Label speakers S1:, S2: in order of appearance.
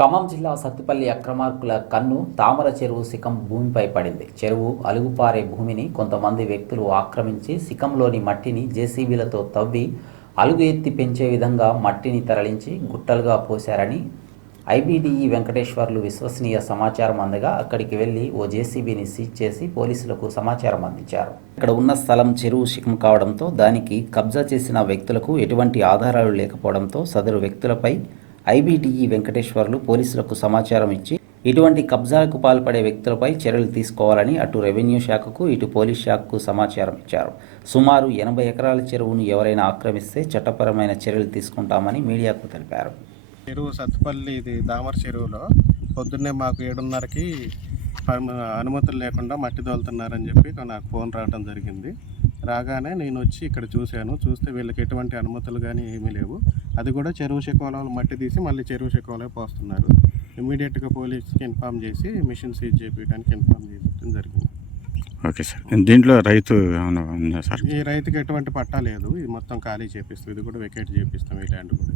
S1: ఖమ్మం జిల్లా సత్తుపల్లి అక్రమార్కుల కన్ను తామర చెరువు సికం భూమిపై పడింది. చెరువు అలుగుపారే భూమిని కొంతమంది వ్యక్తులు ఆక్రమించి సికంలోని మట్టిని జేసీబీలతో తవ్వి అలుగు ఎత్తి పెంచే విధంగా మట్టిని తరలించి గుట్టలుగా పోశారని ఐబీడీఈ వెంకటేశ్వర్లు విశ్వసనీయ సమాచారం అందగా అక్కడికి వెళ్ళి ఓ జేసీబీని సీజ్ చేసి పోలీసులకు సమాచారం అందించారు. ఇక్కడ ఉన్న స్థలం చెరువు శిఖం కావడంతో దానికి కబ్జా చేసిన వ్యక్తులకు ఎటువంటి ఆధారాలు లేకపోవడంతో సదరు వ్యక్తులపై ఐబీటీఈ వెంకటేశ్వర్లు పోలీసులకు సమాచారం ఇచ్చి ఇటువంటి కబ్జాలకు పాల్పడే వ్యక్తులపై చర్యలు తీసుకోవాలని అటు రెవెన్యూ శాఖకు ఇటు పోలీస్ శాఖకు సమాచారం ఇచ్చారు. సుమారు ఎనభై ఎకరాల చెరువును ఎవరైనా ఆక్రమిస్తే చట్టపరమైన చర్యలు తీసుకుంటామని మీడియాకు తెలిపారు.
S2: చెరువు సత్తుపల్లి ఇది దామర చెరువులో. పొద్దున్నే మాకు ఏడున్నరకి అనుమతులు లేకుండా మట్టి దోలుతున్నారని చెప్పి నాకు ఫోన్ రావడం జరిగింది. రాగానే నేను వచ్చి ఇక్కడ చూశాను. చూస్తే వీళ్ళకి ఎటువంటి అనుమతులు కానీ ఏమీ లేవు. అది కూడా చెరువు శకోలలో మట్టి తీసి మళ్ళీ చెరువు శకోలో పోస్తున్నారు. ఇమీడియట్గా పోలీస్కి ఇన్ఫామ్ చేసి మిషన్ సీజ్ చేయడానికి ఇన్ఫామ్ చేయడం జరిగింది.
S3: Okay sir. దీంట్లో రైతు సార్?
S2: ఈ రైతుకి ఎటువంటి పట్టా లేదు. ఇది మొత్తం ఖాళీ చేపిస్తాం. ఇది కూడా వెకేట్ చేపిస్తాం. ఈ ల్యాండ్ కూడా.